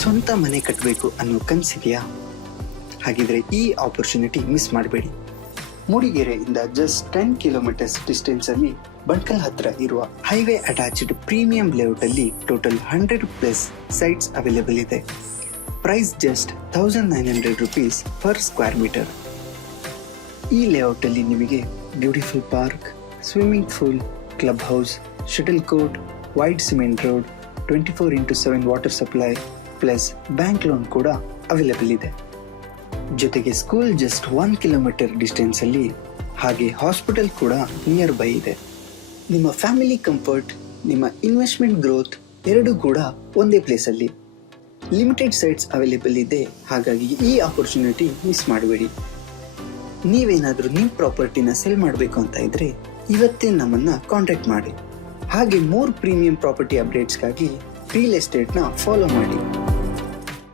ಸ್ವಂತ ಮನೆ ಕಟ್ಟಬೇಕು ಅನ್ನೋ ಕನಸಿದೆಯಾ? ಹಾಗಿದ್ರೆ ಈ ಆಪರ್ಚುನಿಟಿ ಮಿಸ್ ಮಾಡಬೇಡಿ. ಮೂಡಿಗೆರೆಯಿಂದ ಜಸ್ಟ್ 10 ಕಿಲೋಮೀಟರ್ಸ್ ಡಿಸ್ಟೆನ್ಸ್ ಅಲ್ಲಿ ಬಣ್ಕಲ್ ಹತ್ರ ಇರುವ ಹೈವೇ ಅಟ್ಯಾಚ್ಡ್ ಪ್ರೀಮಿಯಂ ಲೇಔಟ್ ಅಲ್ಲಿ ಟೋಟಲ್ 100+ ಸೈಟ್ಸ್ ಅವೈಲೇಬಲ್ ಇದೆ. Price just 1900 rupees per square metre. ಈ ಲೇಔಟ್ ಅಲ್ಲಿ ನಿಮಗೆ beautiful park, swimming pool, club house, shuttle court, wide cement road, 24x7 water supply plus bank loan ಕೂಡ available ಇದೆ. ಜೊತೆಗೆ school just 1 kilometre distance ಅಲ್ಲಿ, ಹಾಗೆ hospital ಕೂಡ ನಿಯರ್ ಬೈ ಇದೆ. ನಿಮ್ಮ ಫ್ಯಾಮಿಲಿ ಕಂಫರ್ಟ್, ನಿಮ್ಮ ಇನ್ವೆಸ್ಟ್ಮೆಂಟ್ ಗ್ರೋತ್ ಎರಡೂ ಕೂಡ ಒಂದೇ ಪ್ಲೇಸ್ ಅಲ್ಲಿ. ಲಿಮಿಟೆಡ್ ಸೈಟ್ಸ್ ಅವೈಲೇಬಲ್ ಇದೆ, ಹಾಗಾಗಿ ಈ ಆಪರ್ಚುನಿಟಿ ಮಿಸ್ ಮಾಡಬೇಡಿ. ನೀವೇನಾದ್ರೂ ನಿಮ್ಮ ಪ್ರಾಪರ್ಟಿನ ಸೆಲ್ ಮಾಡಬೇಕು ಅಂತ ಇದ್ರೆ ಇವತ್ತೇ ನಮ್ಮನ್ನ ಕಾಂಟ್ಯಾಕ್ಟ್ ಮಾಡಿ. ಹಾಗೆ ಮೋರ್ ಪ್ರೀಮಿಯಂ ಪ್ರಾಪರ್ಟಿ ಅಪ್ಡೇಟ್ಸ್ಗಾಗಿ ರಿಯಲ್ ಎಸ್ಟೇಟ್ನ ಫಾಲೋ ಮಾಡಿ.